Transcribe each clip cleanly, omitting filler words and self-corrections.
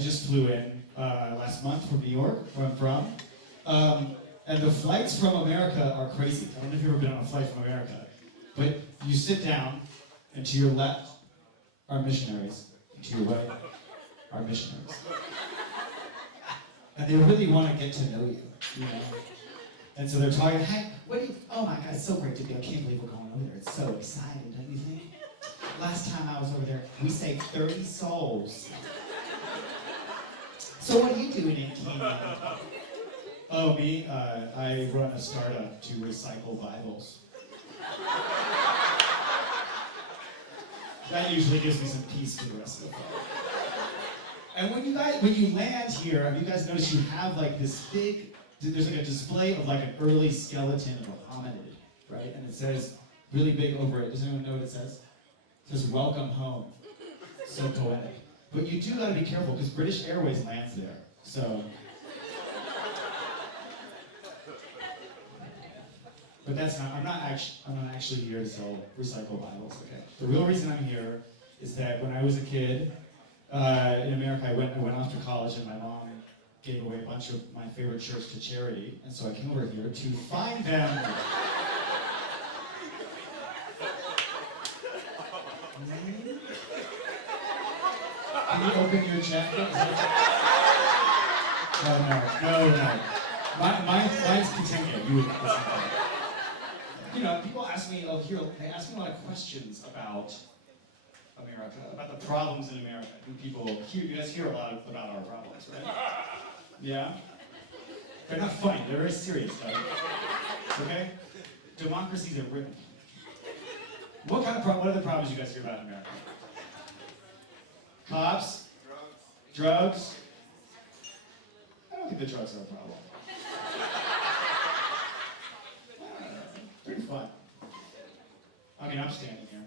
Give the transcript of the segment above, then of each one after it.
just flew in last month from New York, where I'm from. And the flights from America are crazy. I don't know if you've ever been on a flight from America. But you sit down, and to your left are missionaries, and to your right are missionaries. And they really want to get to know you, you know? And so they're talking, hey, what do you, oh my God, it's so great to be, I can't believe we're going over there. It's so exciting, don't you think? Last time I was over there, we saved 30 souls. So what are you doing in Kenya? Oh, me? I run a startup to recycle Bibles. That usually gives me some peace for the rest of the flight. And when you land here, have you guys noticed you have like this big, there's like a display of like an early skeleton of a hominid, right? And it says really big over it. Does anyone know what it says? It says, welcome home. So poetic. But you do gotta be careful because British Airways lands there. So. But that's not, I'm not actually here to sell recycled Bibles, okay? The real reason I'm here is that when I was a kid, in America, I went off to college and my mom gave away a bunch of my favorite shirts to charity, and so I came over here to find them. Can you open your checkbook? No. Mine's contingent. You would listen. You know, people ask me, they ask me a lot of questions about America, about the problems in America. You guys hear a lot about our problems, right? Yeah? They're not funny, they're very serious, though. Okay? Democracies are ripping. What are the problems you guys hear about in America? Cops? Drugs? I don't think the drugs are a problem. Pretty fun. I mean, I'm standing here.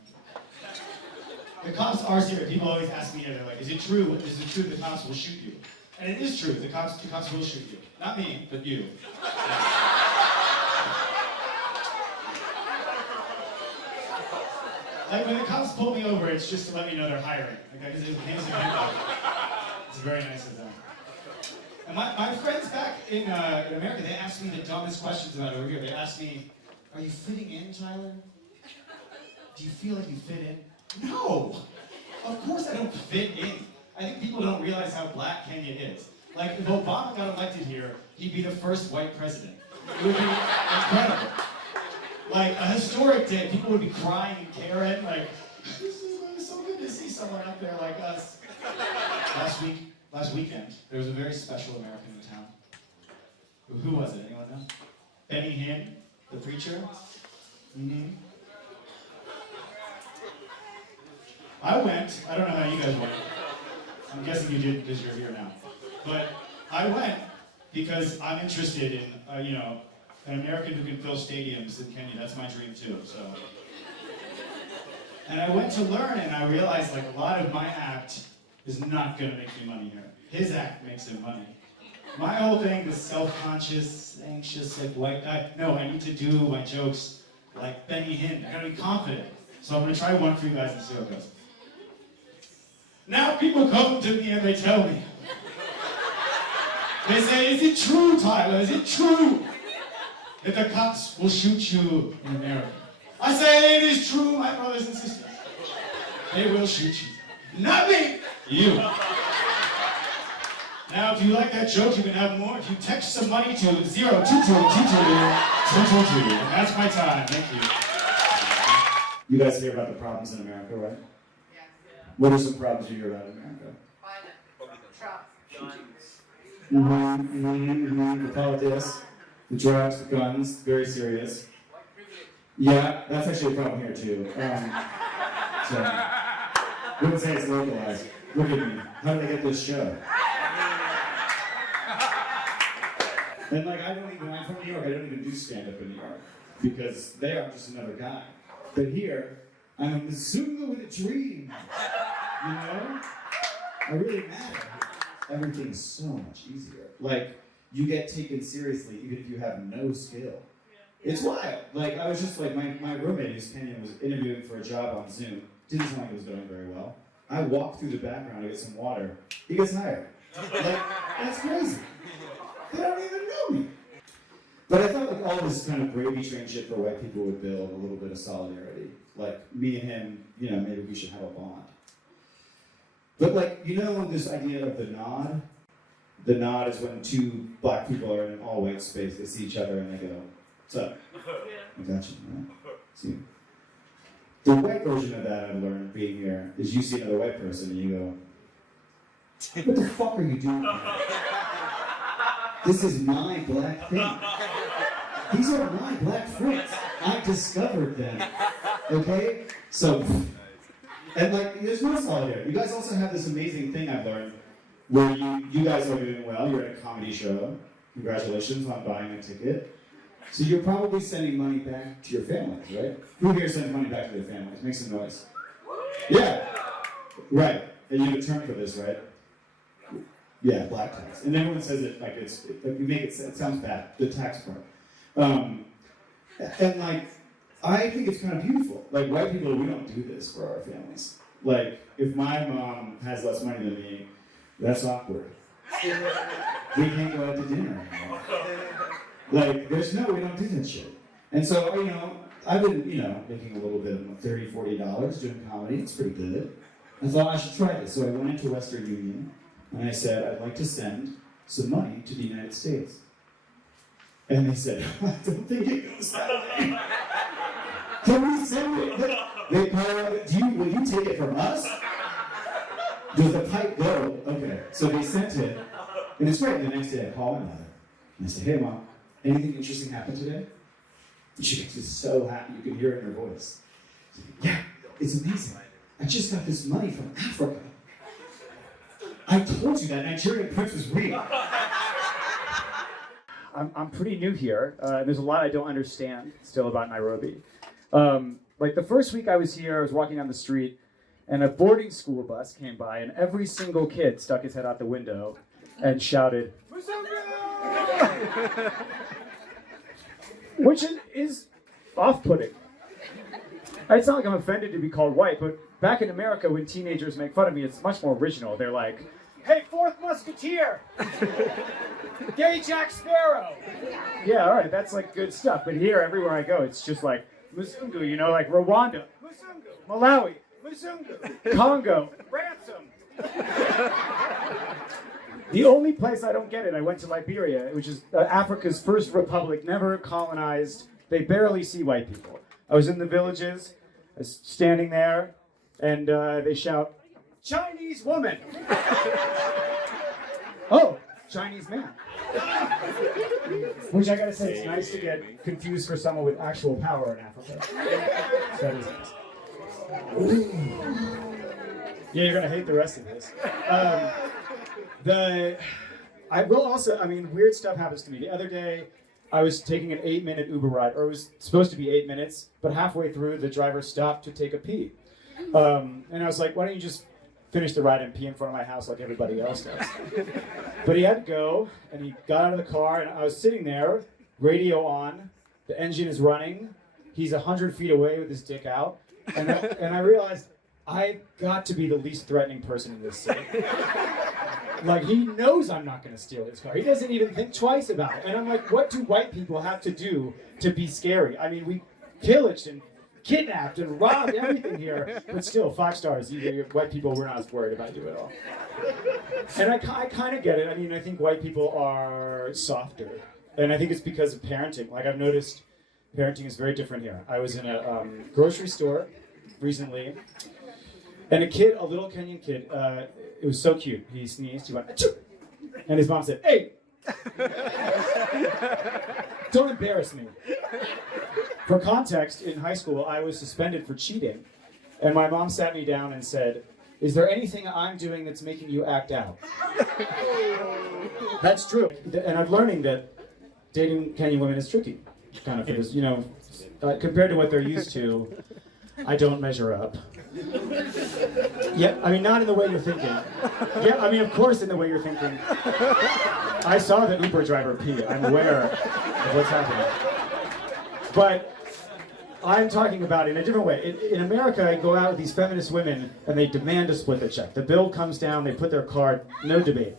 The cops are serious. People always ask me, they're like, is it true the cops will shoot you? And it is true, the cops will shoot you. Not me, but you. Like when the cops pull me over, it's just to let me know they're hiring. Okay, because it's very nice of them. And my friends back in America, they asked me the dumbest questions about over here. They asked me, are you fitting in, Tyler? Do you feel like you fit in? No! Of course I don't fit in. I think people don't realize how black Kenya is. Like, if Obama got elected here, he'd be the first white president. It would be incredible. Like, a historic day, people would be crying and caring, like, this is so good to see someone out there like us. Last weekend, there was a very special American in town. Who was it? Anyone know? Benny Hinn, the preacher. Mm-hmm. I went. I don't know how you guys went. I'm guessing you did because you're here now. But I went because I'm interested in, an American who can fill stadiums in Kenya. That's my dream too. So. And I went to learn, and I realized like a lot of my act is not going to make me money here. His act makes him money. My whole thing is self-conscious, anxious, like white guy. No, I need to do my jokes like Benny Hinn. I gotta be confident. So I'm gonna try one for you guys and see how it goes. Now people come to me and they tell me. They say, is it true, Tyler? Is it true that the cops will shoot you in America? I say, it is true, my brothers and sisters. They will shoot you. Not me, you. Now, if you like that joke, you can have more. If you text some money to 022222, and that's my time. Thank you. You guys hear about the problems in America, right? Yeah. What are some problems you hear about in America? Trump. The politics, the drugs, the guns, very serious. Yeah, that's actually a problem here too. So, I wouldn't say it's localized. Look at me. How did I get this show? And like, I'm from New York, I don't even do stand-up in New York, because they are just another guy. But here, I'm a Mzungu with a dream, you know? I really matter. Everything's so much easier. Like, you get taken seriously even if you have no skill. It's wild. Like, I was just like, my roommate who's Kenyan was interviewing for a job on Zoom. Didn't sound like it was going very well. I walk through the background to get some water. He gets hired. Like, that's crazy. They don't even know me. But I thought like all this kind of gravy train shit for white people would build a little bit of solidarity. Like, me and him, you know, maybe we should have a bond. But like, you know this idea of the nod? The nod is when two black people are in an all-white space, they see each other and they go, what's up? I got you, right? See you. The white version of that I've learned being here is you see another white person and you go, what the fuck are you doing here? This is my black thing. These are my black friends. I discovered them. Okay? So, and like, there's no solidarity. You guys also have this amazing thing I've learned where you guys are doing well. You're at a comedy show. Congratulations on buying a ticket. So you're probably sending money back to your families, right? Who here sends money back to their families? Make some noise. Yeah. Right. And you have a term for this, right? Yeah, black tax. And everyone says it like like you make it sounds bad, the tax part. And like, I think it's kind of beautiful. Like, white people, we don't do this for our families. Like, if my mom has less money than me, that's awkward. We can't go out to dinner anymore. Like, we don't do that shit. And so, you know, I've been, you know, making a little bit of $30, $40 doing comedy. It's pretty good. I thought I should try this. So I went into Western Union, and I said, I'd like to send some money to the United States. And they said, I don't think it goes that way. Can we send it? They will you take it from us? Does the pipe go? Okay. So they sent it, and it's great. The next day I call my mother, and I say, hey Mom, anything interesting happened today? And she gets just so happy, you can hear it in her voice. Yeah, it's amazing. I just got this money from Africa. I told you that Nigerian prince was real. I'm pretty new here. There's a lot I don't understand still about Nairobi. Like the first week I was here, I was walking on the street, and a boarding school bus came by, and every single kid stuck his head out the window and shouted, Mzungu! Which is off-putting. It's not like I'm offended to be called white, but back in America, when teenagers make fun of me, it's much more original. They're like, hey, fourth musketeer! Gay Jack Sparrow! Yeah, all right, that's like good stuff. But here, everywhere I go, it's just like, Mzungu, you know, like Rwanda, Mzungu, Malawi, Mzungu, Congo, ransom. The only place I don't get it, I went to Liberia, which is Africa's first republic, never colonized. They barely see white people. I was in the villages, I was standing there, and they shout, Chinese woman! Oh, Chinese man. Which I gotta say, it's nice to get confused for someone with actual power in Africa. So that is nice. Yeah, you're gonna hate the rest of this. Weird stuff happens to me. The other day, I was taking an 8-minute Uber ride, or it was supposed to be 8 minutes, but halfway through, the driver stopped to take a pee. And I was like, why don't you just finish the ride and pee in front of my house like everybody else does? But he had to go, and he got out of the car, and I was sitting there, radio on, the engine is running, he's 100 feet away with his dick out, and I realized I've got to be the least threatening person in this city. Like, he knows I'm not going to steal his car. He doesn't even think twice about it. And I'm like, what do white people have to do to be scary? I mean, we pillaged and kidnapped and robbed everything here, but still, 5 stars. White people, we're not as worried about you at all. And I kind of get it. I mean, I think white people are softer. And I think it's because of parenting. Like, I've noticed parenting is very different here. I was in a grocery store recently, and a little Kenyan kid, it was so cute. He sneezed, he went, achoo! And his mom said, hey! Don't embarrass me. For context, in high school, I was suspended for cheating. And my mom sat me down and said, is there anything I'm doing that's making you act out? That's true. And I'm learning that dating Kenyan women is tricky. Kind of, because, you know, compared to what they're used to, I don't measure up. Yeah, I mean, not in the way you're thinking. Yeah, I mean, of course in the way you're thinking. I saw the Uber driver pee. I'm aware of what's happening. But I'm talking about it in a different way. In America, I go out with these feminist women, and they demand to split the check. The bill comes down, they put their card, no debate.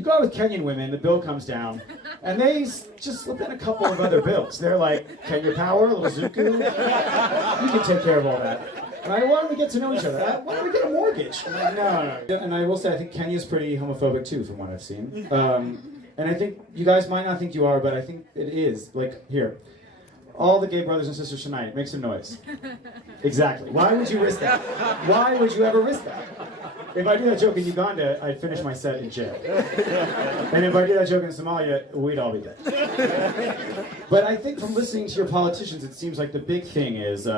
You go out with Kenyan women, the bill comes down, and they just slip in a couple of other bills. They're like, Kenya Power, a little Mzungu, you can take care of all that. And why don't we get to know each other? Why don't we get a mortgage? I'm like, no. And I will say, I think Kenya's pretty homophobic too, from what I've seen. And I think you guys might not think you are, but I think it is. Like, here. All the gay brothers and sisters tonight, make some noise. Exactly. Why would you risk that? Why would you ever risk that? If I do that joke in Uganda, I'd finish my set in jail. And if I do that joke in Somalia, we'd all be dead. But I think from listening to your politicians, it seems like the big thing is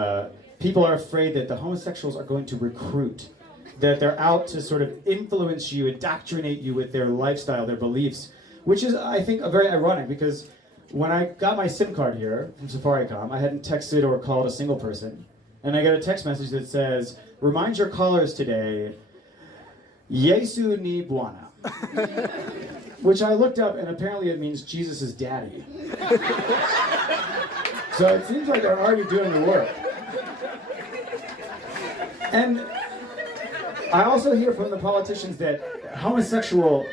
people are afraid that the homosexuals are going to recruit, that they're out to sort of influence you, indoctrinate you with their lifestyle, their beliefs, which is, I think, very ironic because when I got my SIM card here from Safaricom, I hadn't texted or called a single person, and I got a text message that says, remind your callers today, Yesu ni Bwana. Which I looked up, and apparently it means Jesus' daddy. So it seems like they're already doing the work. And I also hear from the politicians that homosexual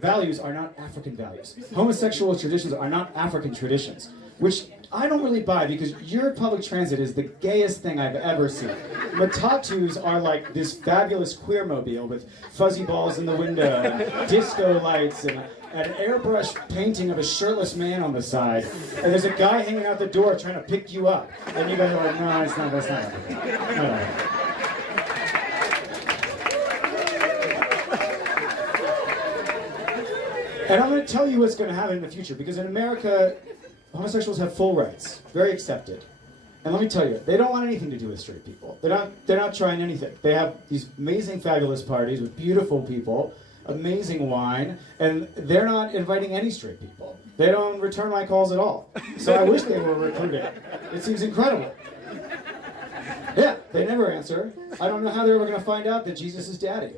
values are not African values. Homosexual traditions are not African traditions, which I don't really buy because your public transit is the gayest thing I've ever seen. Matatus are like this fabulous queer mobile with fuzzy balls in the window, and disco lights, and an airbrush painting of a shirtless man on the side, and there's a guy hanging out the door trying to pick you up. And you guys are like, no, that's not African. No. And I'm going to tell you what's going to happen in the future, because in America, homosexuals have full rights, very accepted. And let me tell you, they don't want anything to do with straight people. They're not trying anything. They have these amazing, fabulous parties with beautiful people, amazing wine, and they're not inviting any straight people. They don't return my calls at all. So I wish they were recruited. It seems incredible. Yeah, they never answer. I don't know how they're ever going to find out that Jesus is daddy.